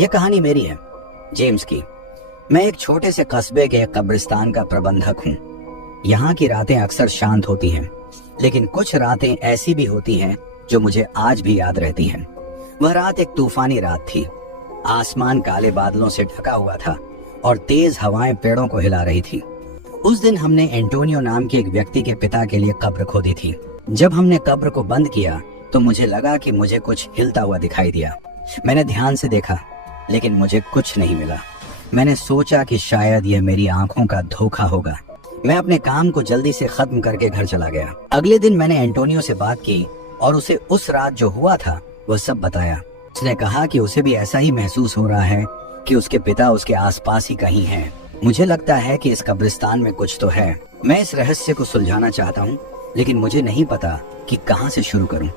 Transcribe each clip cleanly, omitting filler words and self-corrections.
ये कहानी मेरी है, जेम्स की। मैं एक छोटे से कस्बे के कब्रिस्तान का प्रबंधक हूँ। यहाँ की रातें अक्सर शांत होती हैं, लेकिन कुछ रातें ऐसी भी होती हैं जो मुझे आज भी याद रहती हैं। वह रात एक तूफानी रात थी। आसमान काले बादलों से ढका हुआ था और तेज हवाएं पेड़ों को हिला रही थी। उस दिन हमने एंटोनियो नाम के एक व्यक्ति के पिता के लिए कब्र खोदी थी। जब हमने कब्र को बंद किया तो मुझे लगा कि मुझे कुछ हिलता हुआ दिखाई दिया। मैंने ध्यान से देखा, लेकिन मुझे कुछ नहीं मिला। मैंने सोचा कि शायद यह मेरी आंखों का धोखा होगा। मैं अपने काम को जल्दी से खत्म करके घर चला गया। अगले दिन मैंने एंटोनियो से बात की और उसे उस रात जो हुआ था वह सब बताया। उसने कहा कि उसे भी ऐसा ही महसूस हो रहा है कि उसके पिता उसके आसपास ही कहीं हैं। मुझे लगता है कि इस कब्रिस्तान में कुछ तो है। मैं इस रहस्य को सुलझाना चाहता हूँ, लेकिन मुझे नहीं पता कि कहाँ से शुरू करूँ।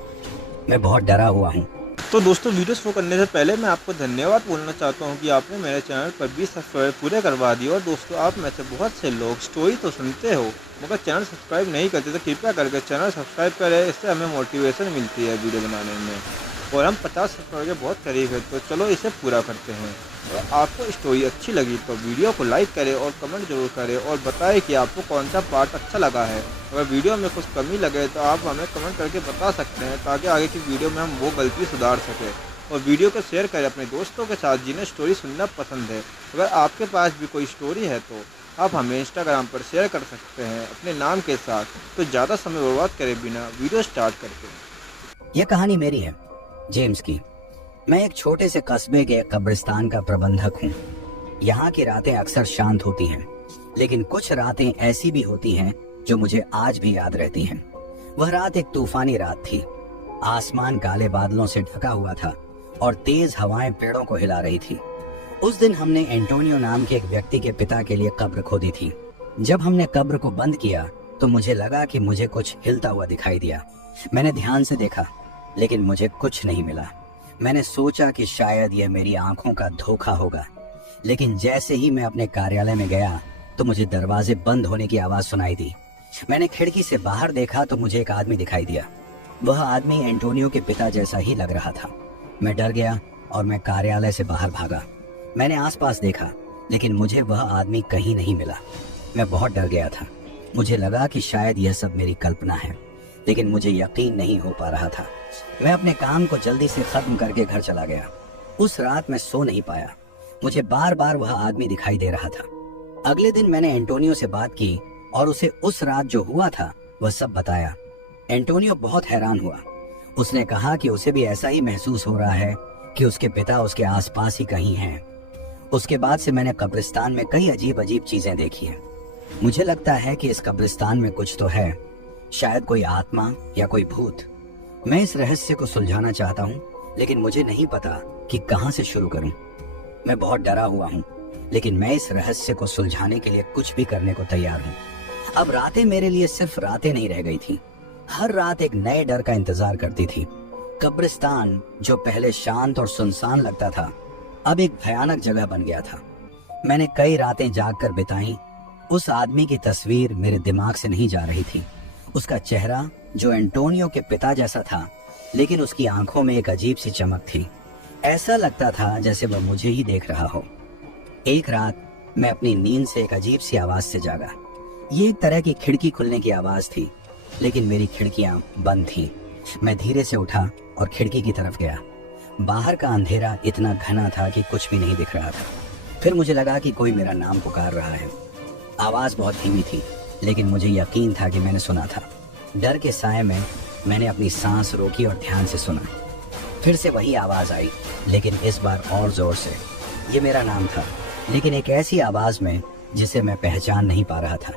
मैं बहुत डरा हुआ हूँ। तो दोस्तों, वीडियो शुरू करने से पहले मैं आपको धन्यवाद बोलना चाहता हूं कि आपने मेरे चैनल पर 20 सब्सक्राइबर पूरे करवा दिए। और दोस्तों, आप में से बहुत से लोग स्टोरी तो सुनते हो मगर चैनल सब्सक्राइब नहीं करते, तो कृपया करके चैनल सब्सक्राइब करें। इससे हमें मोटिवेशन मिलती है वीडियो बनाने में, और हम 50 सब्सक्राइबर के बहुत करीब है। तो चलो इसे पूरा करते हैं। और आपको स्टोरी अच्छी लगी तो वीडियो को लाइक करें और कमेंट जरूर करें और बताएं कि आपको कौन सा पार्ट अच्छा लगा है। अगर वीडियो में कुछ कमी लगे तो आप हमें कमेंट करके बता सकते हैं, ताकि आगे की वीडियो में हम वो गलती सुधार सकें। और वीडियो को शेयर करें अपने दोस्तों के साथ जिन्हें स्टोरी सुनना पसंद है। अगर आपके पास भी कोई स्टोरी है तो आप हमें इंस्टाग्राम पर शेयर कर सकते हैं अपने नाम के साथ। तो ज़्यादा समय बर्बाद करे बिना वीडियो स्टार्ट करते हैं। यह कहानी मेरी है, जेम्स की। मैं एक छोटे से कस्बे के कब्रिस्तान का प्रबंधक हूँ। यहाँ की रातें अक्सर शांत होती हैं, लेकिन कुछ रातें ऐसी भी होती हैं जो मुझे आज भी याद रहती हैं। वह रात एक तूफानी रात थी। आसमान काले बादलों से ढका हुआ था और तेज हवाएं पेड़ों को हिला रही थी। उस दिन हमने एंटोनियो नाम के एक व्यक्ति के पिता के लिए कब्र खोदी थी। जब हमने कब्र को बंद किया तो मुझे लगा कि मुझे कुछ हिलता हुआ दिखाई दिया। मैंने ध्यान से देखा, लेकिन मुझे कुछ नहीं मिला। मैंने सोचा कि शायद यह मेरी आंखों का धोखा होगा, लेकिन जैसे ही मैं अपने कार्यालय में गया तो मुझे दरवाजे बंद होने की आवाज सुनाई दी। मैंने खिड़की से बाहर देखा तो मुझे एक आदमी दिखाई दिया। वह आदमी एंटोनियो के पिता जैसा ही लग रहा था। मैं डर गया और मैं कार्यालय से बाहर भागा। मैंने आसपास देखा, लेकिन मुझे वह आदमी कहीं नहीं मिला। मैं बहुत डर गया था। मुझे लगा कि शायद यह सब मेरी कल्पना है, लेकिन मुझे यकीन नहीं हो पा रहा था। मैं अपने काम को जल्दी से खत्म करके घर चला गया। उस रात मैं सो नहीं पाया। मुझे बार बार वह आदमी दिखाई दे रहा था। अगले दिन मैंने एंटोनियो से बात की और उसे उस रात जो हुआ था वह सब बताया। एंटोनियो बहुत हैरान हुआ। उसने कहा कि उसे भी ऐसा ही महसूस हो रहा है कि उसके पिता उसके आसपास ही कहीं हैं। उसके बाद से मैंने कब्रिस्तान में कई अजीब अजीब चीजें देखी हैं। मुझे लगता है कि इस कब्रिस्तान में कुछ तो है, शायद कोई आत्मा या कोई भूत। मैं इस रहस्य को सुलझाना चाहता हूँ, लेकिन मुझे नहीं पता कि कहाँ से शुरू करूँ। मैं बहुत डरा हुआ हूँ, लेकिन मैं इस रहस्य को सुलझाने के लिए कुछ भी करने को तैयार हूँ। अब रातें मेरे लिए सिर्फ रातें नहीं रह गई थी। हर रात एक नए डर का इंतजार करती थी। कब्रिस्तान जो पहले शांत और सुनसान लगता था, अब एक भयानक जगह बन गया था। मैंने कई रातें जागकर बिताई। उस आदमी की तस्वीर मेरे दिमाग से नहीं जा रही थी। उसका चेहरा जो एंटोनियो के पिता जैसा था, लेकिन उसकी आंखों में एक अजीब सी चमक थी। ऐसा लगता था जैसे वह मुझे ही देख रहा हो। एक रात मैं अपनी नींद से एक अजीब सी आवाज से जागा। ये एक तरह की खिड़की खुलने की आवाज थी, लेकिन मेरी खिड़कियां बंद थीं। मैं धीरे से उठा और खिड़की की तरफ गया। बाहर का अंधेरा इतना घना था कि कुछ भी नहीं दिख रहा था। फिर मुझे लगा कि कोई मेरा नाम पुकार रहा है। आवाज बहुत धीमी थी, लेकिन मुझे यकीन था कि मैंने सुना था। डर के साए में मैंने अपनी सांस रोकी और ध्यान से सुना। फिर से वही आवाज आई, लेकिन इस बार और जोर से। ये मेरा नाम था, लेकिन एक ऐसी आवाज में जिसे मैं पहचान नहीं पा रहा था।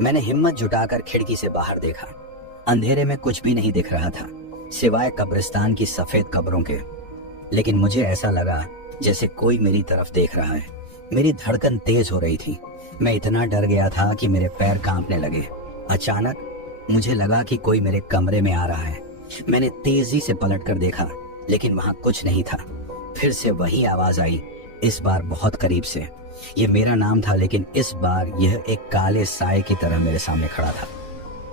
मैंने हिम्मत जुटाकर खिड़की से बाहर देखा। अंधेरे में कुछ भी नहीं दिख रहा था, सिवाय कब्रिस्तान की सफेद कब्रों के। लेकिन मुझे ऐसा लगा जैसे कोई मेरी तरफ देख रहा है। मेरी धड़कन तेज हो रही थी। मैं इतना डर गया था कि मेरे पैर कांपने लगे। अचानक मुझे लगा कि कोई मेरे कमरे में आ रहा है। मैंने तेजी से पलटकर देखा, लेकिन वहां कुछ नहीं था। फिर से वही आवाज आई, इस बार बहुत करीब से। ये मेरा नाम था, लेकिन इस बार यह एक काले साए की तरह मेरे सामने खड़ा था।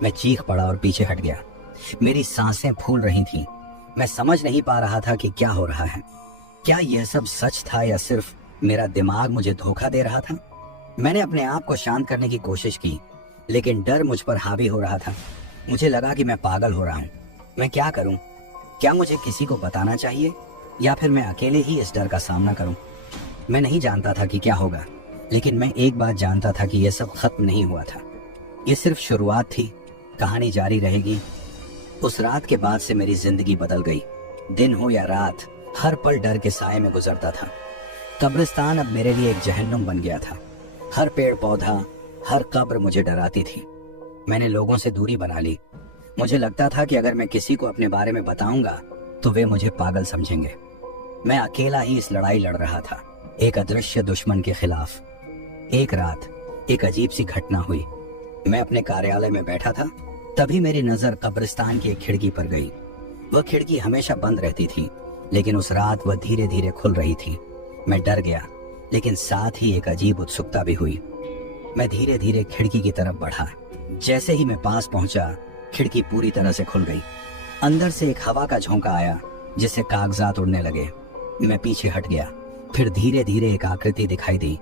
मैं चीख पड़ा और पीछे हट गया। मेरी सांसें फूल रही थीं। मैं समझ नहीं पा रहा था कि क्या हो रहा है। क्या यह सब सच था या सिर्फ मेरा दिमाग मुझे धोखा दे रहा था? मैंने अपने आप को शांत करने की कोशिश की, लेकिन डर मुझ पर हावी हो रहा था। मुझे लगा कि मैं पागल हो रहा हूँ। मैं क्या करूँ? क्या मुझे किसी को बताना चाहिए या फिर मैं अकेले ही इस डर का सामना करूँ? मैं नहीं जानता था कि क्या होगा, लेकिन मैं एक बात जानता था कि यह सब खत्म नहीं हुआ था। ये सिर्फ शुरुआत थी, कहानी जारी रहेगी। उस रात के बाद से मेरी जिंदगी बदल गई। दिन हो या रात, हर पल डर के साए में गुजरता था। कब्रिस्तान अब मेरे लिए एक जहन्नुम बन गया था। हर पेड़ पौधा, हर कब्र मुझे डराती थी। मैंने लोगों से दूरी बना ली। मुझे लगता था कि अगर मैं किसी को अपने बारे में बताऊंगा तो वे मुझे पागल समझेंगे। मैं अकेला ही इस लड़ाई लड़ रहा था, एक अदृश्य दुश्मन के खिलाफ। एक रात एक अजीब सी घटना हुई। मैं अपने कार्यालय में बैठा था, तभी मेरी नजर कब्रिस्तान की एक खिड़की पर गई। वह खिड़की हमेशा बंद रहती थी, लेकिन उस रात वह धीरे धीरे खुल रही थी। मैं डर गया, लेकिन साथ ही एक अजीब उत्सुकता भी हुई। मैं धीरे धीरे खिड़की की तरफ बढ़ा। जैसे ही मैं पास पहुंचा, खिड़की पूरी तरह से खुल गई। अंदर से एक हवा का झोंका आया, जिससे कागजात उड़ने लगे। मैं पीछे हट गया। फिर धीरे धीरे एक आकृति दिखाई दी।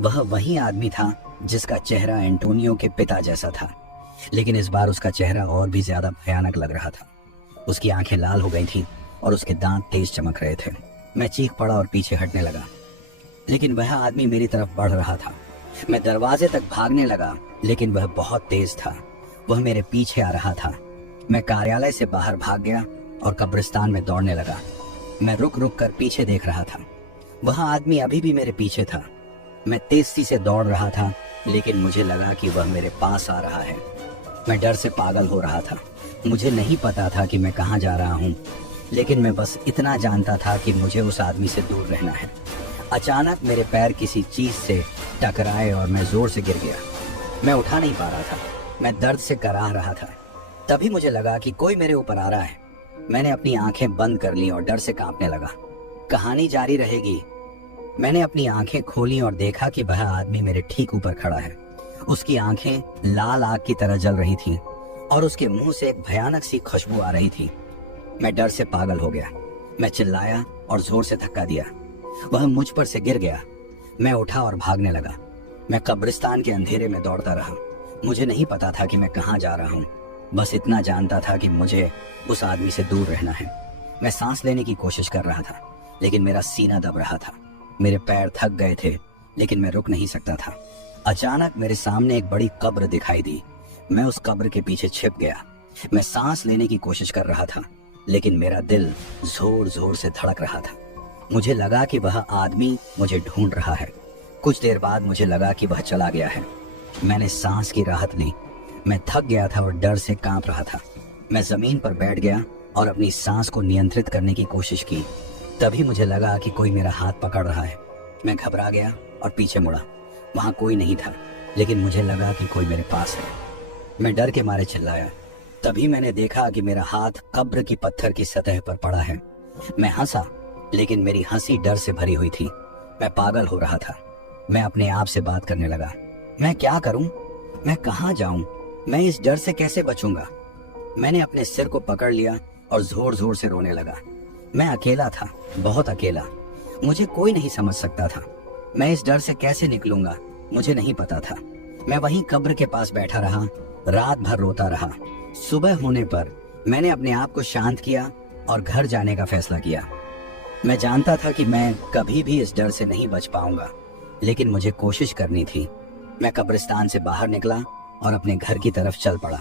वह वही आदमी था जिसका चेहरा एंटोनियो के पिता जैसा था, लेकिन इस बार उसका चेहरा और भी ज्यादा भयानक लग रहा था। उसकी आंखें लाल हो गई थीं और उसके दांत तेज चमक रहे थे। मैं चीख पड़ा और पीछे हटने लगा, लेकिन वह आदमी मेरी तरफ बढ़ रहा था। मैं दरवाजे तक भागने लगा, लेकिन वह बहुत तेज था। वह मेरे पीछे आ रहा था। मैं कार्यालय से बाहर भाग गया और कब्रिस्तान में दौड़ने लगा। मैं रुक रुक कर पीछे देख रहा था। वह आदमी अभी भी मेरे पीछे था। मैं तेजी से दौड़ रहा था, लेकिन मुझे लगा कि वह मेरे पास आ रहा है। मैं डर से पागल हो रहा था। मुझे नहीं पता था कि मैं कहाँ जा रहा हूँ, लेकिन मैं बस इतना जानता था कि मुझे उस आदमी से दूर रहना है। अचानक मेरे पैर किसी चीज से टकराए और मैं जोर से गिर गया। मैं उठा नहीं पा रहा था। मैं दर्द से कराह रहा था। तभी मुझे लगा कि कोई मेरे ऊपर आ रहा है। मैंने अपनी आंखें बंद कर ली और डर से कांपने लगा। कहानी जारी रहेगी। मैंने अपनी आंखें खोली और देखा कि वह आदमी मेरे ठीक ऊपर खड़ा है। उसकी आंखें लाल आग की तरह जल रही थीं और उसके मुंह से एक भयानक सी खुशबू आ रही थी। मैं डर से पागल हो गया। मैं चिल्लाया और जोर से धक्का दिया। वह मुझ पर से गिर गया। मैं उठा और भागने लगा। मैं कब्रिस्तान के अंधेरे में दौड़ता रहा। मुझे नहीं पता था कि मैं कहाँ जा रहा हूँ। बस इतना जानता था कि मुझे उस आदमी से दूर रहना है। मैं सांस लेने की कोशिश कर रहा था, लेकिन मेरा सीना दब रहा था। मेरे पैर थक गए थे, लेकिन मैं रुक नहीं सकता था। अचानक मेरे सामने एक बड़ी कब्र दिखाई दी। मैं उस कब्र के पीछे छिप गया। मैं सांस लेने की कोशिश कर रहा था, लेकिन मेरा दिल जोर जोर से धड़क रहा था। मुझे लगा कि वह आदमी मुझे ढूंढ रहा है। कुछ देर बाद मुझे लगा कि वह चला गया है। मैंने सांस की राहत ली। मैं थक गया था और डर से कांप रहा था। मैं जमीन पर बैठ गया और अपनी सांस को नियंत्रित करने की कोशिश की। तभी मुझे लगा कि कोई मेरा हाथ पकड़ रहा है। मैं घबरा गया और पीछे मुड़ा। वहां कोई नहीं था, लेकिन मुझे लगा कि कोई मेरे पास है। मैं डर के मारे चिल्लाया। तभी मैंने देखा कि मेरा हाथ कब्र की पत्थर की सतह पर पड़ा है। मैं हंसा, लेकिन मेरी हंसी डर से भरी हुई थी। मैं पागल हो रहा था। मैं अपने आप से बात करने लगा। मैं क्या करूं? मैं कहां जाऊं? मैं इस डर से कैसे बचूंगा? मैंने अपने सिर को पकड़ लिया और जोर जोर से रोने लगा। मैं अकेला था, बहुत अकेला। मुझे कोई नहीं समझ सकता था। मैं इस डर से कैसे निकलूंगा, मुझे नहीं पता था। मैं वहीं कब्र के पास बैठा रहा, रात भर रोता रहा। सुबह होने पर मैंने अपने आप को शांत किया और घर जाने का फैसला किया। मैं जानता था कि मैं कभी भी इस डर से नहीं बच पाऊंगा, लेकिन मुझे कोशिश करनी थी। मैं कब्रिस्तान से बाहर निकला और अपने घर की तरफ चल पड़ा।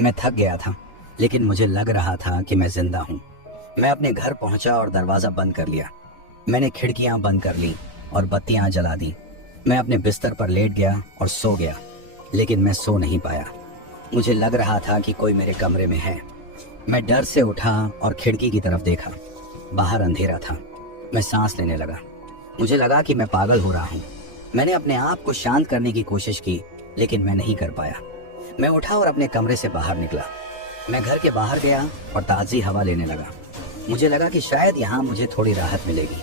मैं थक गया था, लेकिन मुझे लग रहा था कि मैं जिंदा हूँ। मैं अपने घर पहुंचा और दरवाजा बंद कर लिया। मैंने खिड़कियां बंद कर ली और बत्तियां जला दी। मैं अपने बिस्तर पर लेट गया और सो गया, लेकिन मैं सो नहीं पाया। मुझे लग रहा था कि कोई मेरे कमरे में है। मैं डर से उठा और खिड़की की तरफ देखा। बाहर अंधेरा था। मैं सांस लेने लगा। मुझे लगा कि मैं पागल हो रहा हूँ। मैंने अपने आप को शांत करने की कोशिश की, लेकिन मैं नहीं कर पाया। मैं उठा और अपने कमरे से बाहर निकला। मैं घर के बाहर गया और ताज़ी हवा लेने लगा। मुझे लगा कि शायद यहाँ मुझे थोड़ी राहत मिलेगी।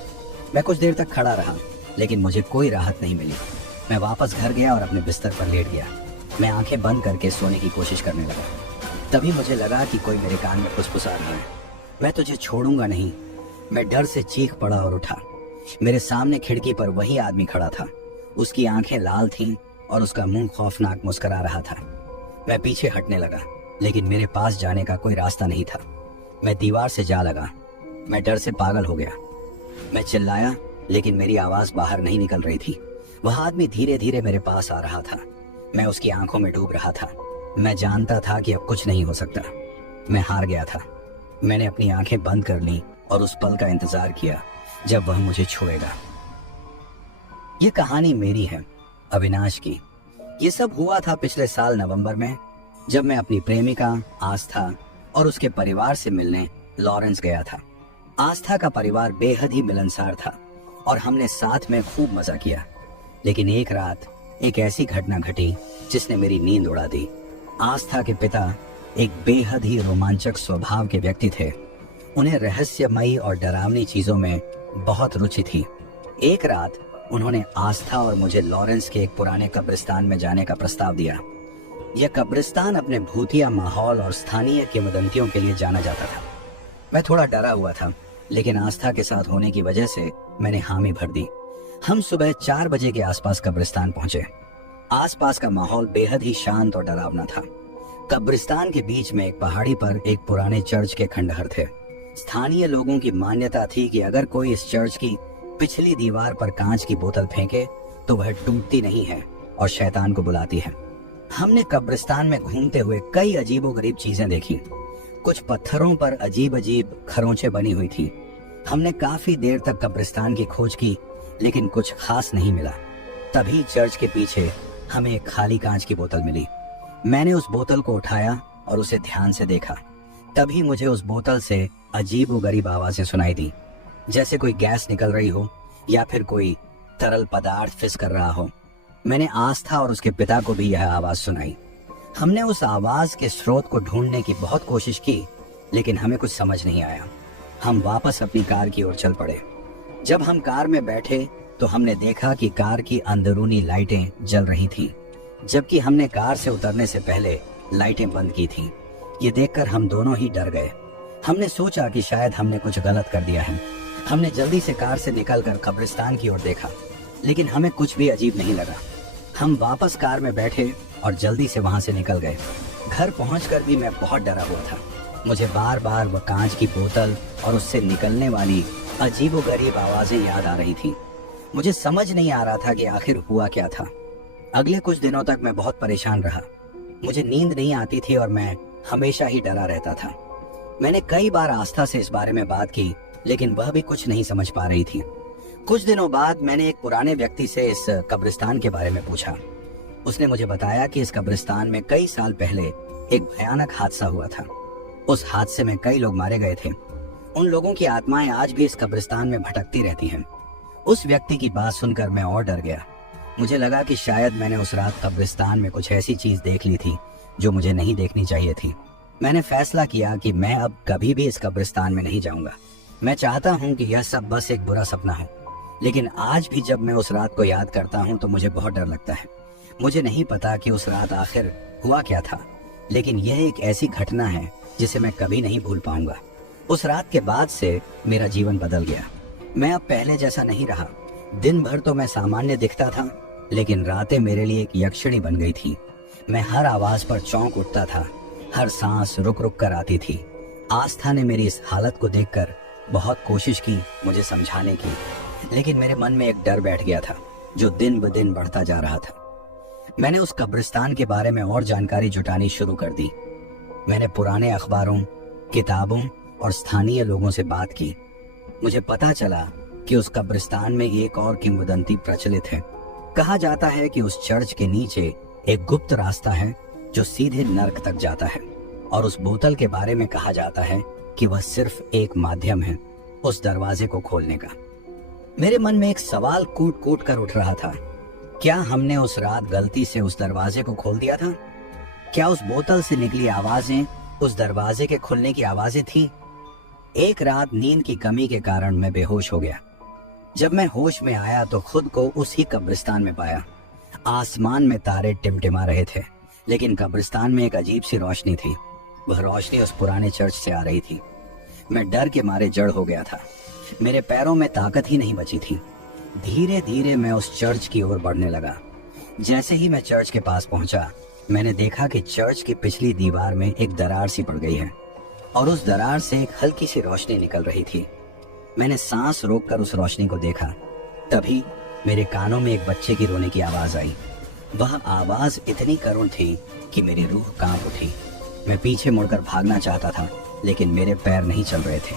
मैं कुछ देर तक खड़ा रहा, लेकिन मुझे कोई राहत नहीं मिली। मैं वापस घर गया और अपने बिस्तर पर लेट गया। मैं आंखें बंद करके सोने की कोशिश करने लगा। तभी मुझे लगा कि कोई मेरे कान में फुसफुसा रहा है, मैं तुझे छोड़ूंगा नहीं, मैं डर से चीख पड़ा और उठा। मेरे सामने खिड़की पर वही आदमी खड़ा था। उसकी आंखें लाल थीं और उसका मुंह खौफनाक मुस्कुरा रहा था। मैं पीछे हटने लगा, लेकिन मेरे पास जाने का कोई रास्ता नहीं था। मैं दीवार से जा लगा। मैं डर से पागल हो गया। मैं चिल्लाया, लेकिन मेरी आवाज बाहर नहीं निकल रही थी। वह आदमी धीरे धीरे मेरे पास आ रहा था। मैं उसकी आंखों में डूब रहा था। मैं जानता था कि अब कुछ नहीं हो सकता। मैं हार गया था। मैंने अपनी आंखें बंद कर ली और उस पल का इंतजार किया जब वह मुझे छुएगा। ये कहानी मेरी है, अविनाश की। ये सब हुआ था पिछले साल नवंबर में, जब मैं अपनी प्रेमिका आस्था और उसके परिवार से मिलने लॉरेंस गया था। आस्था का परिवार बेहद ही मिलनसार था और हमने साथ में खूब मजा किया। लेकिन एक रात एक ऐसी घटना घटी जिसने मेरी नींद उड़ा दी। आस्था के पिता एक बेहद ही रोमांचक स्वभाव के व्यक्ति थे। उन्हें रहस्यमयी और डरावनी चीजों में बहुत रुचि थी। एक रात उन्होंने आस्था और मुझे लॉरेंस के एक पुराने कब्रिस्तान में जाने का प्रस्ताव दिया। यह कब्रिस्तान अपने भूतिया माहौल और स्थानीय किंवदंतियों के लिए जाना जाता था। मैं थोड़ा डरा हुआ था, लेकिन आस्था के साथ होने की वजह से मैंने हामी भर दी। हम सुबह 4 बजे के आसपास कब्रिस्तान पहुंचे। आसपास का माहौल बेहद ही शांत और डरावना था। कब्रिस्तान के बीच में एक पहाड़ी पर एक पुराने चर्च के खंडहर थे। स्थानीय लोगों की मान्यता थी कि अगर कोई इस चर्च की पिछली दीवार पर कांच की बोतल फेंके तो वह टूटती नहीं है और शैतान को बुलाती है। हमने कब्रिस्तान में घूमते हुए कई अजीबोगरीब चीजें देखी। कुछ पत्थरों पर अजीब अजीब खरोंचे बनी हुई थी। हमने काफी देर तक कब्रिस्तान की खोज की, लेकिन कुछ खास नहीं मिला। तभी चर्च के पीछे हमें एक खाली कांच की बोतल मिली। मैंने उस बोतल को उठाया और उसे ध्यान से देखा। तभी मुझे उस बोतल से अजीबोगरीब आवाजें सुनाई दी, जैसे कोई गैस निकल रही हो या फिर कोई तरल पदार्थ फिस कर रहा हो। मैंने आस्था और उसके पिता को भी यह आवाज सुनाई। हमने उस आवाज के स्रोत को ढूंढने की बहुत कोशिश की, लेकिन हमें कुछ समझ नहीं आया। हम वापस अपनी कार की ओर चल पड़े। जब हम कार में बैठे तो हमने देखा कि कार की अंदरूनी लाइटें जल रही थीं, जबकि हमने कार से उतरने से पहले लाइटें बंद की थीं। ये देखकर हम दोनों ही डर गए। हमने सोचा कि शायद हमने कुछ गलत कर दिया है। हमने जल्दी से कार से निकलकर कब्रिस्तान की ओर देखा, लेकिन हमें कुछ भी अजीब नहीं लगा। हम वापस कार में बैठे और जल्दी से वहां से निकल गए। घर पहुंचकर भी मैं बहुत डरा हुआ था। मुझे बार बार वह कांच की बोतल और उससे निकलने वाली अजीबोगरीब आवाजें याद आ रही थी। मुझे समझ नहीं आ रहा था कि आखिर हुआ क्या था। अगले कुछ दिनों तक मैं बहुत परेशान रहा। मुझे नींद नहीं आती थी और मैं हमेशा ही डरा रहता था। मैंने कई बार आस्था से इस बारे में बात की, लेकिन वह भी कुछ नहीं समझ पा रही थी। कुछ दिनों बाद मैंने एक पुराने व्यक्ति से इस कब्रिस्तान के बारे में पूछा। उसने मुझे बताया कि इस कब्रिस्तान में कई साल पहले एक भयानक हादसा हुआ था। उस हादसे में कई लोग मारे गए थे। उन लोगों की आत्माएं आज भी इस कब्रिस्तान में भटकती रहती हैं। उस व्यक्ति की बात सुनकर मैं और डर गया। मुझे लगा कि शायद मैंने उस रात कब्रिस्तान में कुछ ऐसी चीज देख ली थी जो मुझे नहीं देखनी चाहिए थी। मैंने फैसला किया कि मैं अब कभी भी इस कब्रिस्तान में नहीं जाऊंगा। मैं चाहता हूं कि यह सब बस एक बुरा सपना हो, लेकिन आज भी जब मैं उस रात को याद करता हूं तो मुझे बहुत डर लगता है। मुझे नहीं पता कि उस रात आखिर हुआ क्या था, लेकिन यह एक ऐसी घटना है जिसे मैं कभी नहीं भूल पाऊंगा। उस रात के बाद से मेरा जीवन बदल गया। मैं अब पहले जैसा नहीं रहा। दिन भर तो मैं सामान्य दिखता था, लेकिन रातें मेरे लिए एक यक्षिणी बन गई थी। मैं हर आवाज पर चौंक उठता था, हर सांस रुक रुक कर आती थी। आस्था ने मेरी इस हालत को देखकर बहुत कोशिश की मुझे समझाने की, लेकिन मेरे मन में एक डर बैठ गया था जो दिन ब दिन बढ़ता जा रहा था। मैंने उस कब्रिस्तान के बारे में और जानकारी जुटानी शुरू कर दी। मैंने पुराने अखबारों, किताबों और स्थानीय लोगों से बात की। मुझे पता चला कि उस कब्रिस्तान में एक और किंवदंती प्रचलित है। कहा जाता है कि उस चर्च के नीचे एक गुप्त रास्ता है जो सीधे नर्क तक जाता है, और उस बोतल के बारे में कहा जाता है कि वह सिर्फ एक माध्यम है उस दरवाजे को खोलने का। मेरे मन में एक सवाल कूट कूट कर उठ रहा था। क्या हमने उस रात गलती से उस दरवाजे को खोल दिया था? क्या उस बोतल से निकली आवाजें उस दरवाजे के खुलने की आवाजें थीं? एक रात नींद की कमी के कारण मैं बेहोश हो गया। जब मैं होश में आया तो खुद को उसी कब्रिस्तान में पाया। आसमान में तारे टिमटिमा रहे थे, लेकिन कब्रिस्तान में एक अजीब सी रोशनी थी। वह रोशनी उस पुराने चर्च से आ रही थी। मैं डर के मारे जड़ हो गया था। मेरे पैरों में ताकत ही नहीं बची थी। धीरे धीरे मैं उस चर्च की ओर बढ़ने लगा। जैसे ही मैं चर्च के पास पहुंचा, मैंने देखा कि चर्च की पिछली दीवार में एक दरार सी पड़ गई है और उस दरार से एक हल्की सी रोशनी निकल रही थी। मैंने सांस रोककर उस रोशनी को देखा। तभी मेरे कानों में एक बच्चे की रोने की आवाज आई। वह आवाज इतनी करुण थी कि मेरी रूह कांप उठी। मैं पीछे मुड़कर भागना चाहता था, लेकिन मेरे पैर नहीं चल रहे थे।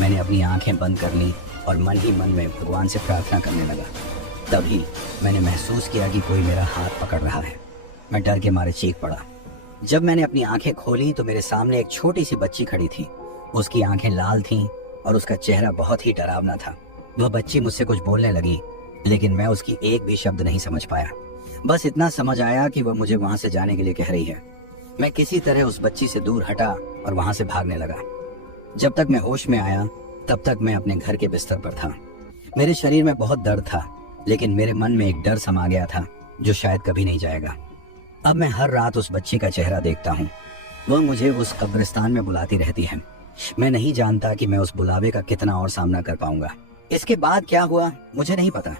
मैंने अपनी आंखें बंद कर ली और मन ही मन में भगवान से प्रार्थना करने लगा। तभी मैंने महसूस किया कि कोई मेरा हाथ पकड़ रहा है। मैं डर के मारे चीख पड़ा। जब मैंने अपनी आंखें खोली तो मेरे सामने एक छोटी सी बच्ची खड़ी थी। उसकी आंखें लाल थीं और उसका चेहरा बहुत ही डरावना था। वह बच्ची मुझसे कुछ बोलने लगी, लेकिन मैं उसकी एक भी शब्द नहीं समझ पाया। बस इतना समझ आया कि वह मुझे वहां से जाने के लिए कह रही है। मैं किसी तरह उस बच्ची से दूर हटा और वहां से भागने लगा। जब तक मैं होश में आया, तब तक मैं अपने घर के बिस्तर पर था। मेरे शरीर में बहुत दर्द था, लेकिन मेरे मन में एक डर समा गया था जो शायद कभी नहीं जाएगा। अब मैं हर रात उस बच्ची का चेहरा देखता हूँ। वह मुझे उस कब्रिस्तान में बुलाती रहती है। मैं नहीं जानता कि मैं उस बुलावे का कितना और सामना कर पाऊंगा। इसके बाद क्या हुआ मुझे नहीं पता।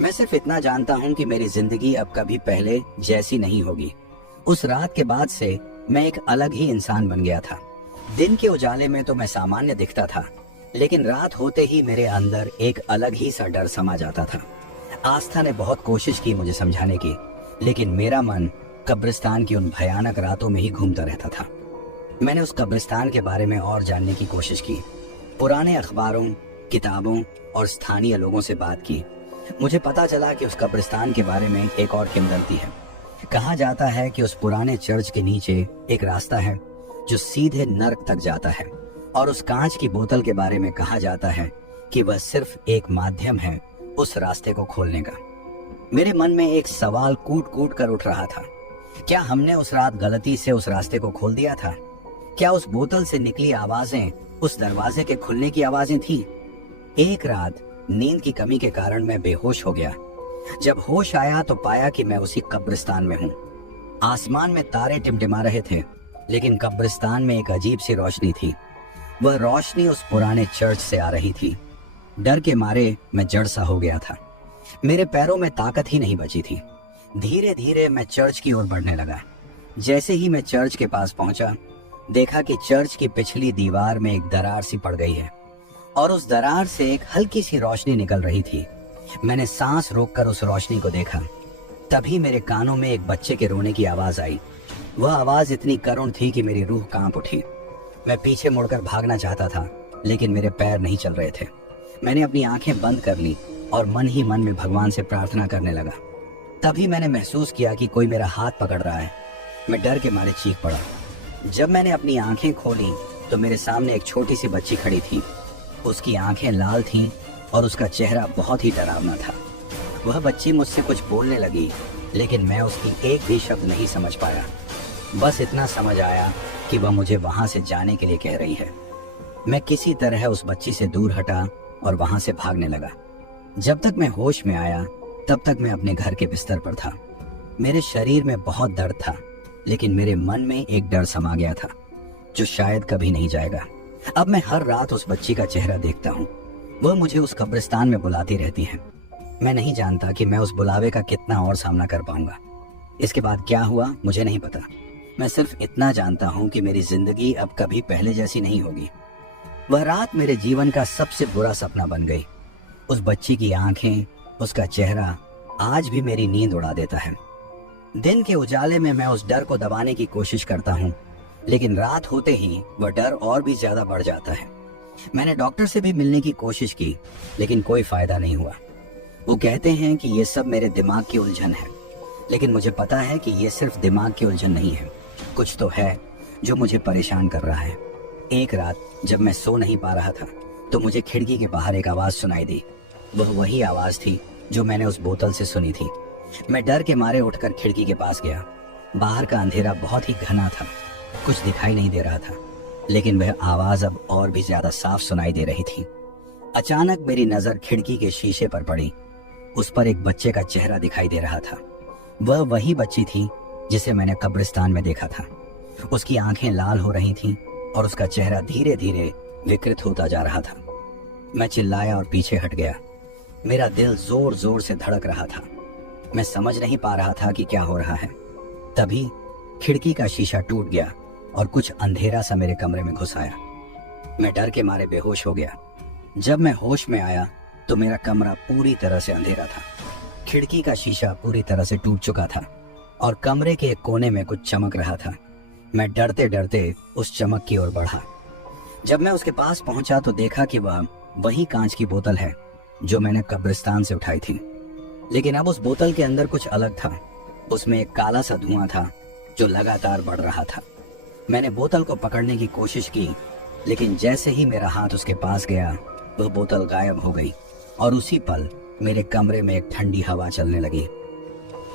मैं सिर्फ इतना जानता हूँ कि मेरी जिंदगी अब कभी पहले जैसी नहीं होगी। उस रात के बाद से मैं एक अलग ही इंसान बन गया था। दिन के उजाले में तो मैं सामान्य दिखता था, लेकिन रात होते ही मेरे अंदर एक अलग ही सा डर समा जाता था। आस्था ने बहुत कोशिश की मुझे समझाने की, लेकिन मेरा मन कब्रिस्तान की उन भयानक रातों में ही घूमता रहता था। मैंने उस कब्रिस्तान के बारे में और जानने की कोशिश की। पुराने अखबारों, किताबों और स्थानीय लोगों से बात की। मुझे पता चला कि उस कब्रिस्तान के बारे में एक और किंवदंती है। कहा जाता है कि उस पुराने चर्च के नीचे एक रास्ता है जो सीधे नर्क तक जाता है, और उस कांच की बोतल के बारे में कहा जाता है कि वह सिर्फ एक माध्यम है उस रास्ते को खोलने का। मेरे मन में एक सवाल कूट कूट कर उठ रहा था। क्या हमने उस रात गलती से उस रास्ते को खोल दिया था? क्या उस बोतल से निकली आवाजें उस दरवाजे के खुलने की आवाजें थी? एक रात नींद की कमी के कारण मैं बेहोश हो गया। जब होश आया तो पाया कि मैं उसी कब्रिस्तान में हूँ। आसमान में तारे टिमटिमा रहे थे, लेकिन कब्रिस्तान में एक अजीब सी रोशनी थी। वह रोशनी उस पुराने चर्च से आ रही थी। डर के मारे मैं जड़ सा हो गया था। मेरे पैरों में ताकत ही नहीं बची थी। धीरे धीरे मैं चर्च की ओर बढ़ने लगा। जैसे ही मैं चर्च के पास पहुंचा, देखा कि चर्च की पिछली दीवार में एक दरार सी पड़ गई है और उस दरार से एक हल्की सी रोशनी निकल रही थी। मैंने सांस रोककर उस रोशनी को देखा। तभी मेरे कानों में एक बच्चे के रोने की आवाज आई। वह आवाज इतनी करुण थी कि मेरी रूह कांप उठी। मैं पीछे मुड़कर भागना चाहता था, लेकिन मेरे पैर नहीं चल रहे थे। मैंने अपनी आंखें बंद कर ली और मन ही मन में भगवान से प्रार्थना करने लगा। तभी मैंने महसूस किया कि कोई मेरा हाथ पकड़ रहा है। मैं डर के मारे चीख पड़ा। जब मैंने अपनी आंखें खोली तो मेरे सामने एक छोटी सी बच्ची खड़ी थी। उसकी आंखें लाल थीं और उसका चेहरा बहुत ही डरावना था। वह बच्ची मुझसे कुछ बोलने लगी, लेकिन मैं उसकी एक भी शब्द नहीं समझ पाया। बस इतना समझ आया कि वह मुझे वहां से जाने के लिए कह रही है। मैं किसी तरह उस बच्ची से दूर हटा और वहां से भागने लगा। जब तक मैं होश में आया, तब तक मैं अपने घर के बिस्तर पर था। मेरे शरीर में बहुत दर्द था, लेकिन मेरे मन में एक डर समा गया था जो शायद कभी नहीं जाएगा। अब मैं हर रात उस बच्ची का चेहरा देखता हूँ। वह मुझे उस कब्रिस्तान में बुलाती रहती है। मैं नहीं जानता कि मैं उस बुलावे का कितना और सामना कर पाऊंगा। इसके बाद क्या हुआ मुझे नहीं पता। मैं सिर्फ इतना जानता हूँ कि मेरी जिंदगी अब कभी पहले जैसी नहीं होगी। वह रात मेरे जीवन का सबसे बुरा सपना बन गई। उस बच्ची की आंखें, उसका चेहरा आज भी मेरी नींद उड़ा देता है। दिन के उजाले में मैं उस डर को दबाने की कोशिश करता हूँ, लेकिन रात होते ही वह डर और भी ज्यादा बढ़ जाता है। मैंने डॉक्टर से भी मिलने की कोशिश की, लेकिन कोई फायदा नहीं हुआ। वो कहते हैं कि ये सब मेरे दिमाग की उलझन है, लेकिन मुझे पता है कि ये सिर्फ दिमाग की उलझन नहीं है। कुछ तो है जो मुझे परेशान कर रहा है। एक रात जब मैं सो नहीं पा रहा था तो मुझे खिड़की के बाहर एक आवाज सुनाई दी। वह वही आवाज थी जो मैंने उस बोतल से सुनी थी। मैं डर के मारे उठकर खिड़की के पास गया। बाहर का अंधेरा बहुत ही घना था, कुछ दिखाई नहीं दे रहा था, लेकिन वह आवाज अब और भी ज्यादा साफ सुनाई दे रही थी। अचानक मेरी नजर खिड़की के शीशे पर पड़ी। उस पर एक बच्चे का चेहरा दिखाई दे रहा था। वह वही बच्ची थी जिसे मैंने कब्रिस्तान में देखा था। उसकी आंखें लाल हो रही थीं और उसका चेहरा धीरे धीरे विकृत होता जा रहा था। मैं चिल्लाया और पीछे हट गया। मेरा दिल जोर जोर से धड़क रहा था। मैं समझ नहीं पा रहा था कि क्या हो रहा है। तभी खिड़की का शीशा टूट गया और कुछ अंधेरा सा मेरे कमरे में घुस आया। मैं डर के मारे बेहोश हो गया। जब मैं होश में आया तो मेरा कमरा पूरी तरह से अंधेरा था। खिड़की का शीशा पूरी तरह से टूट चुका था और कमरे के एक कोने में कुछ चमक रहा था। मैं डरते डरते उस चमक की ओर बढ़ा। जब मैं उसके पास पहुंचा तो देखा कि वह वही कांच की बोतल है जो मैंने कब्रिस्तान से उठाई थी। लेकिन अब उस बोतल के अंदर कुछ अलग था। उसमें एक काला सा धुआं था जो लगातार बढ़ रहा था। मैंने बोतल को पकड़ने की कोशिश की, लेकिन जैसे ही मेरा हाथ उसके पास गया वह बोतल गायब हो गई और उसी पल मेरे कमरे में एक ठंडी हवा चलने लगी।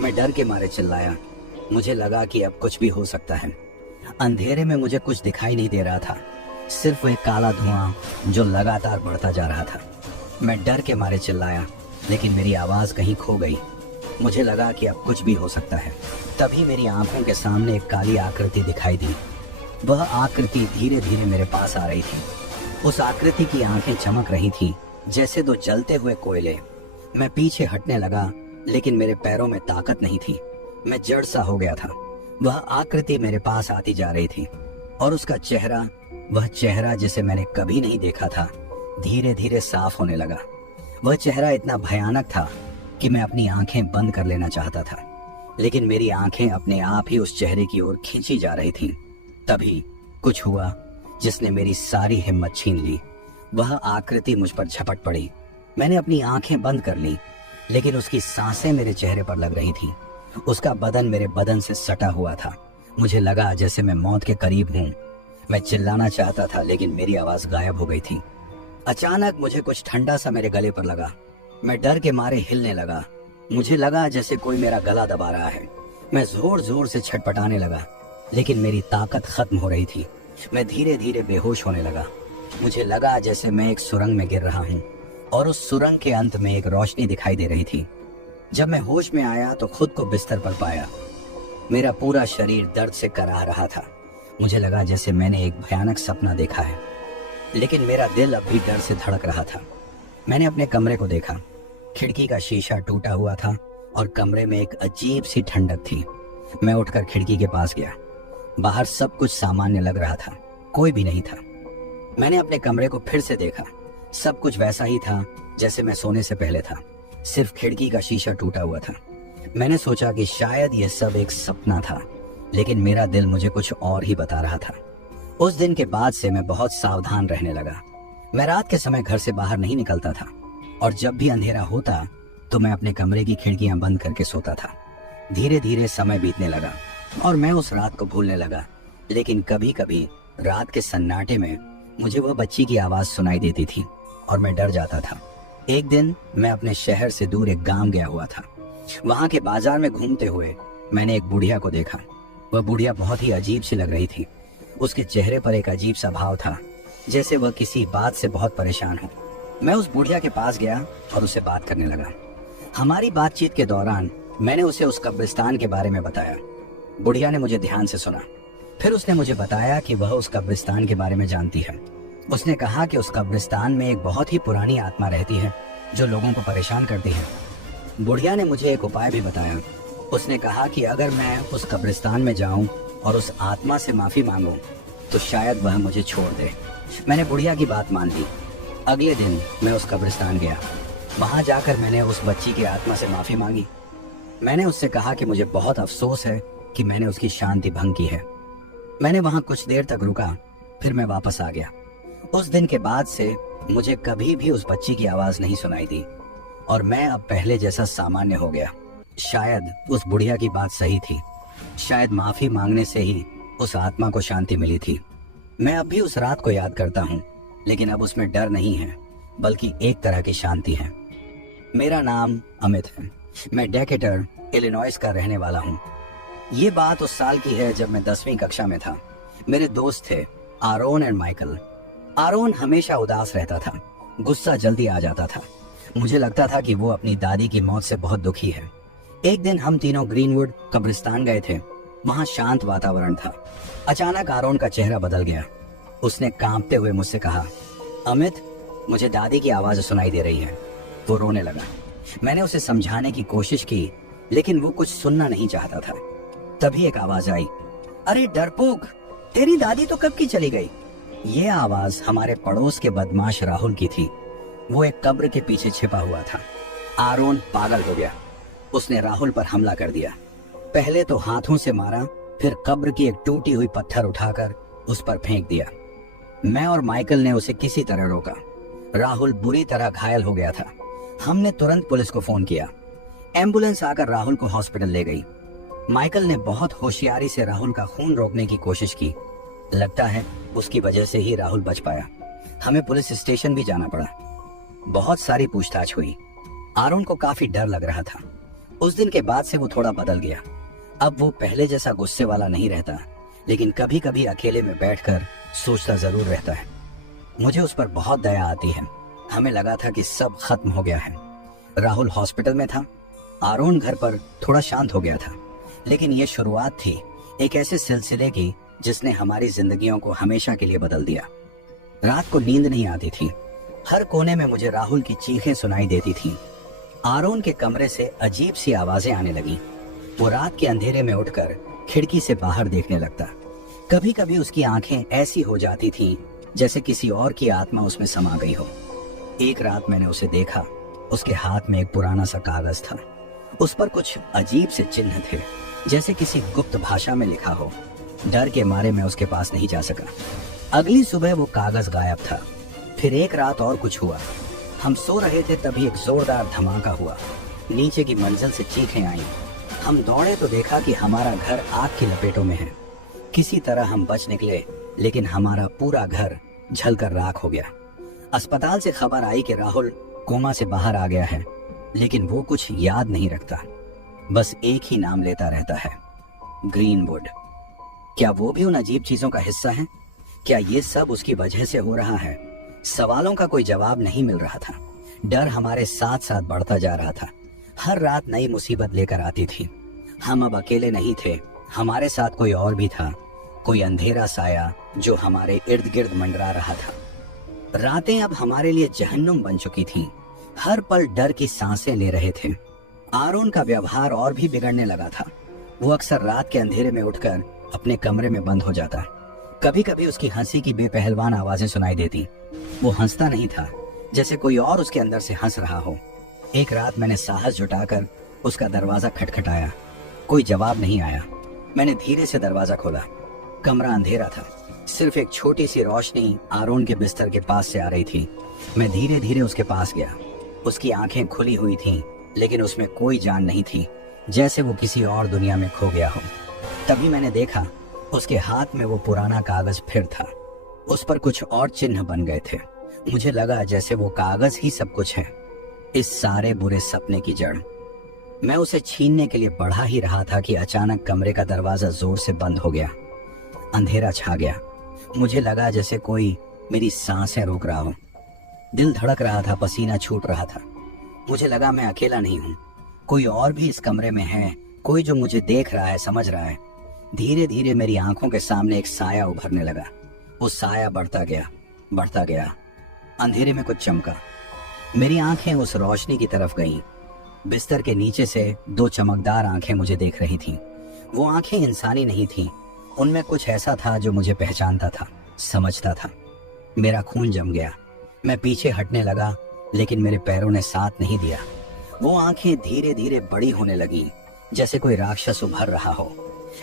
मैं डर के मारे चिल्लाया। मुझे लगा कि अब कुछ भी हो सकता है। अंधेरे में मुझे कुछ दिखाई नहीं दे रहा था, सिर्फ एक काला धुआं जो लगातार बढ़ता जा रहा था। मैं डर के मारे चिल्लाया, लेकिन मेरी आवाज कहीं खो गई। मुझे लगा कि अब कुछ भी हो सकता है। तभी मेरी आंखों के सामने एक काली आकृति दिखाई दी। वह आकृति धीरे धीरे मेरे पास आ रही थी। उस आकृति की आंखें चमक रही थी जैसे दो जलते हुए कोयले। मैं पीछे हटने लगा, लेकिन मेरे पैरों में ताकत नहीं थी। मैं जड़ सा हो गया था। वह आकृति मेरे पास आती जा रही थी और उसका चेहरा, वह चेहरा जिसे मैंने कभी नहीं देखा था, धीरे धीरे साफ होने लगा। वह चेहरा इतना भयानक था कि मैं अपनी आंखें बंद कर लेना चाहता था, लेकिन मेरी आंखें अपने आप ही उस चेहरे की ओर खींची जा रही थीं। तभी कुछ हुआ जिसने मेरी सारी हिम्मत छीन ली। वह आकृति मुझ पर झपट पड़ी। मैंने अपनी आंखें बंद कर ली, लेकिन उसकी सांसें मेरे चेहरे पर लग रही थीं। उसका बदन मेरे बदन से सटा हुआ था। मुझे लगा जैसे मैं मौत के करीब हूँ। मैं चिल्लाना चाहता था, लेकिन मेरी आवाज गायब हो गई थी। अचानक मुझे कुछ ठंडा सा मेरे गले पर लगा। मैं डर के मारे हिलने लगा। मुझे लगा जैसे कोई मेरा गला दबा रहा है। मैं जोर जोर से छटपटाने लगा, लेकिन मेरी ताकत खत्म हो रही थी। मैं धीरे धीरे बेहोश होने लगा। मुझे लगा जैसे मैं एक सुरंग में गिर रहा हूँ और उस सुरंग के अंत में एक रोशनी दिखाई दे रही थी। जब मैं होश में आया तो खुद को बिस्तर पर पाया। मेरा पूरा शरीर दर्द से कराह रहा था। मुझे लगा जैसे मैंने एक भयानक सपना देखा है, लेकिन मेरा दिल अब भी डर से धड़क रहा था। मैंने अपने कमरे को देखा। खिड़की का शीशा टूटा हुआ था और कमरे में एक अजीब सी ठंडक थी। मैं उठकर खिड़की के पास गया। बाहर सब कुछ सामान्य लग रहा था, कोई भी नहीं था। मैंने अपने कमरे को फिर से देखा। सब कुछ वैसा ही था जैसे मैं सोने से पहले था, सिर्फ खिड़की का शीशा टूटा हुआ था। मैंने सोचा कि शायद यह सब एक सपना था, लेकिन मेरा दिल मुझे कुछ और ही बता रहा था। उस दिन के बाद से मैं बहुत सावधान रहने लगा। मैं रात के समय घर से बाहर नहीं निकलता था और जब भी अंधेरा होता तो मैं अपने कमरे की खिड़कियां बंद करके सोता था। धीरे धीरे समय बीतने लगा और मैं उस रात को भूलने लगा, लेकिन कभी कभी रात के सन्नाटे में मुझे वह बच्ची की आवाज सुनाई देती थी और मैं डर जाता था। एक दिन मैं अपने शहर से दूर एक गांव गया हुआ था। वहां के बाजार में घूमते हुए मैंने एक बुढ़िया को देखा। वह बुढ़िया बहुत ही अजीब सी लग रही थी। उसके चेहरे पर एक अजीब सा भाव था, जैसे वह किसी बात से बहुत परेशान हो। मैं उस बुढ़िया के पास गया और उससे बात करने लगा। हमारी बातचीत के दौरान मैंने उसे उस कब्रिस्तान के बारे में बताया। बुढ़िया ने मुझे ध्यान से सुना। फिर उसने मुझे बताया कि वह उस कब्रिस्तान के बारे में जानती है। उसने कहा कि उस कब्रिस्तान में एक बहुत ही पुरानी आत्मा रहती है जो लोगों को परेशान करती है। बुढ़िया ने मुझे एक उपाय भी बताया। उसने कहा कि अगर मैं उस कब्रिस्तान में जाऊं और उस आत्मा से माफी मांगूं तो शायद वह मुझे छोड़ दे। मैंने बुढ़िया की बात मान ली। अगले दिन मैं उस कब्रिस्तान गया। वहां जाकर मैंने उस बच्ची की आत्मा से माफी मांगी। मैंने उससे कहा कि मुझे बहुत अफसोस है कि मैंने उसकी शांति भंग की है। मैंने वहां कुछ देर तक रुका, फिर मैं वापस आ गया। उस दिन के बाद से मुझे कभी भी उस बच्ची की आवाज नहीं सुनाई दी और मैं अब पहले जैसा सामान्य हो गया। शायद उस बुढ़िया की बात सही थी। शायद माफी मांगने से ही उस आत्मा को शांति मिली थी। मैं अब भी उस रात को याद करता हूँ, लेकिन अब उसमें डर नहीं है, बल्कि एक तरह की शांति है। मेरा नाम अमित है। मैं डेकेटर, इलिनॉइस का रहने वाला हूँ। ये बात उस साल की है जब मैं 10वीं कक्षा में था। मेरे दोस्त थे आरोन एंड माइकल। आरोन हमेशा उदास रहता था, गुस्सा जल्दी आ जाता था। मुझे लगता था कि वो अपनी दादी की मौत से बहुत दुखी है। एक दिन हम तीनों ग्रीनवुड कब्रिस्तान गए थे। वहां शांत वातावरण था। अचानक आरोन का चेहरा बदल गया। उसने कांपते हुए मुझसे कहा, अमित, मुझे दादी की आवाज सुनाई दे रही है। वो रोने लगा। मैंने उसे समझाने की कोशिश की, लेकिन वो कुछ सुनना नहीं चाहता था। तभी एक आवाज आई, अरे डरपोक, तेरी दादी तो कब की चली गई। ये आवाज हमारे पड़ोस के बदमाश राहुल की थी। वो एक कब्र के पीछे छिपा हुआ था। आरोन पागल हो गया। उसने राहुल पर हमला कर दिया। पहले तो हाथों से मारा, फिर कब्र की एक टूटी हुई पत्थर उठाकर उस पर फेंक दिया। मैं और माइकल ने उसे किसी तरह रोका। राहुल बुरी तरह घायल हो गया था। हमने तुरंत पुलिस को फोन किया। एम्बुलेंस आकर राहुल को हॉस्पिटल ले गई। माइकल ने बहुत होशियारी से राहुल का खून रोकने की कोशिश की। लगता है उसकी वजह से ही राहुल बच पाया। हमें पुलिस स्टेशन भी जाना पड़ा। बहुत सारी पूछताछ हुई। आरोन को काफी डर लग रहा था। उस दिन के बाद से वो थोड़ा बदल गया। अब वो पहले जैसा गुस्से वाला नहीं रहता, लेकिन कभी कभी अकेले में बैठकर सोचता जरूर रहता है। मुझे उस पर बहुत दया आती है। हमें लगा था कि सब खत्म हो गया है। राहुल हॉस्पिटल में था। आरोन घर पर थोड़ा शांत हो गया था। लेकिन ये शुरुआत थी एक ऐसे सिलसिले की जिसने हमारी जिंदगियों को हमेशा के लिए बदल दिया। रात को नींद नहीं आती थी। हर कोने में मुझे राहुल की चीखें सुनाई देती थी। आरोन के कमरे से अजीब सी आवाजें आने लगी। वो रात के अंधेरे में उठकर खिड़की से बाहर देखने लगता। कभी कभी उसकी आंखें ऐसी हो जाती थीं जैसे किसी और की आत्मा उसमें समा गई हो। एक रात मैंने उसे देखा। उसके हाथ में एक पुराना सा कागज था। उस पर कुछ अजीब से चिन्ह थे, जैसे किसी गुप्त भाषा में लिखा हो। डर के मारे मैं उसके पास नहीं जा सका। अगली सुबह वो कागज गायब था। फिर एक रात और कुछ हुआ। हम सो रहे थे, तभी एक जोरदार धमाका हुआ। नीचे की मंजिल से चीखें आईं। हम दौड़े तो देखा कि हमारा घर आग की लपेटों में है। किसी तरह हम बच निकले, लेकिन हमारा पूरा घर जलकर राख हो गया। अस्पताल से खबर आई कि राहुल कोमा से बाहर आ गया है, लेकिन वो कुछ याद नहीं रखता। बस एक ही नाम लेता रहता है, ग्रीनवुड। क्या वो भी उन अजीब चीजों का हिस्सा है? क्या ये सब उसकी वजह से हो रहा है? सवालों का कोई जवाब नहीं मिल रहा था। डर हमारे साथ साथ बढ़ता जा रहा था। हर रात नई मुसीबत लेकर आती थी। हम अब अकेले नहीं थे, हमारे साथ कोई और भी था। कोई अंधेरा साया जो हमारे इर्द गिर्द मंडरा रहा था। रातें अब हमारे लिए जहन्नुम बन चुकी थीं। हर पल डर की सांसें ले रहे थे। आरोन का व्यवहार और भी बिगड़ने लगा था। वो अक्सर रात के अंधेरे में उठकर अपने कमरे में बंद हो जाता। कभी कभी उसकी हंसी की बेपहलवान आवाजें सुनाई देती। वो हंसता नहीं था, जैसे कोई और उसके अंदर से हंस रहा हो। एक रात मैंने साहस जुटाकर उसका दरवाजा खटखटाया। कोई जवाब नहीं आया। मैंने धीरे से दरवाजा खोला। कमरा अंधेरा था। सिर्फ एक छोटी सी रोशनी आरोन के बिस्तर के पास से आ रही थी। मैं धीरे धीरे उसके पास गया। उसकी आंखें खुली हुई थीं, लेकिन उसमें कोई जान नहीं थी, जैसे वो किसी और दुनिया में खो गया हो। तभी मैंने देखा उसके हाथ में वो पुराना कागज फिर था। उस पर कुछ और चिन्ह बन गए थे। मुझे लगा जैसे वो कागज ही सब कुछ है, इस सारे बुरे सपने की जड़। मैं उसे छीनने के लिए बढ़ा ही रहा था कि अचानक कमरे का दरवाजा जोर से बंद हो गया। अंधेरा छा गया। मुझे लगा जैसे कोई मेरी सांसें रोक रहा हो। दिल धड़क रहा था, पसीना छूट रहा था। मुझे लगा मैं अकेला नहीं हूँ, कोई और भी इस कमरे में है, कोई जो मुझे देख रहा है, समझ रहा है। धीरे धीरे मेरी आंखों के सामने एक साया उभरने लगा। वो साया बढ़ता गया, बढ़ता गया। अंधेरे में कुछ चमका। मेरी आंखें उस रोशनी की तरफ गईं। बिस्तर के नीचे से दो चमकदार आंखें मुझे देख रही थीं। वो आंखें इंसानी नहीं थीं। उनमें कुछ ऐसा था जो मुझे पहचानता था, समझता था। मेरा खून जम गया। मैं पीछे हटने लगा, लेकिन मेरे पैरों ने साथ नहीं दिया। वो आंखें धीरे धीरे बड़ी होने लगी, जैसे कोई राक्षस उभर रहा हो।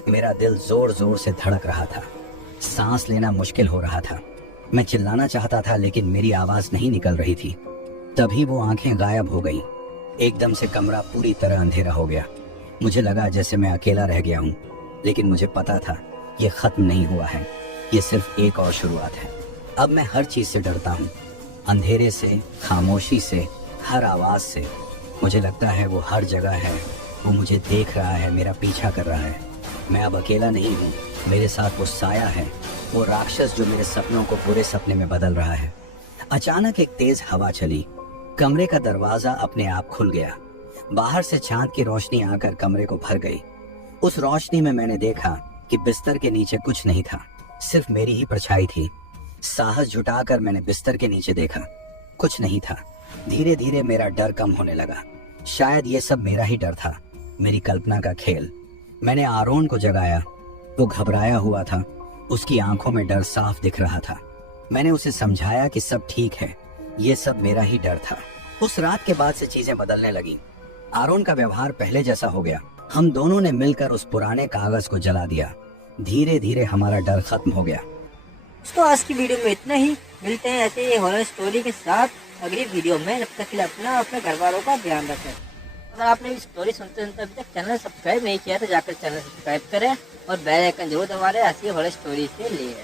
मेरा दिल जोर जोर से धड़क रहा था। सांस लेना मुश्किल हो रहा था। मैं चिल्लाना चाहता था, लेकिन मेरी आवाज नहीं निकल रही थी। तभी वो आंखें गायब हो गईं। एकदम से कमरा पूरी तरह अंधेरा हो गया। मुझे लगा जैसे मैं अकेला रह गया हूँ, लेकिन मुझे पता था ये खत्म नहीं हुआ है, ये सिर्फ एक और शुरुआत है। अब मैं हर चीज से डरता हूँ, अंधेरे से, खामोशी से, हर आवाज से। मुझे लगता है वो हर जगह है, वो मुझे देख रहा है, मेरा पीछा कर रहा है। मैं अब अकेला नहीं हूँ, मेरे साथ वो साया है, वो राक्षस जो मेरे सपनों को बुरे सपने में बदल रहा है। अचानक एक तेज हवा चली। कमरे का दरवाजा अपने आप खुल गया। बाहर से चांद की रोशनी आकर कमरे को भर गई। उस रोशनी में मैंने देखा कि बिस्तर के नीचे कुछ नहीं था, सिर्फ मेरी ही परछाई थी। साहस जुटाकर मैंने बिस्तर के नीचे देखा। कुछ नहीं था। धीरे धीरे मेरा डर कम होने लगा। शायद ये सब मेरा ही डर था, मेरी कल्पना का खेल। मैंने आरोन को जगाया। वो घबराया हुआ था, उसकी आंखों में डर साफ दिख रहा था। मैंने उसे समझाया कि सब ठीक है, ये सब मेरा ही डर था। उस रात के बाद से चीजें बदलने लगी। आरोन का व्यवहार पहले जैसा हो गया। हम दोनों ने मिलकर उस पुराने कागज को जला दिया। धीरे धीरे हमारा डर खत्म हो गया। दोस्तों आज की वीडियो में इतना ही। मिलते हैं ऐसे ही हॉरर स्टोरी के साथ अगली वीडियो में। जब तक के लिए अपना और अपने घर वालों का ध्यान रखें। अगर आपने इस स्टोरी सुनते सुनते अभी तक चैनल सब्सक्राइब नहीं किया तो जाकर चैनल सब्सक्राइब करें और बेल आइकन जरूर दबा लें ऐसी हॉरर स्टोरी के लिए।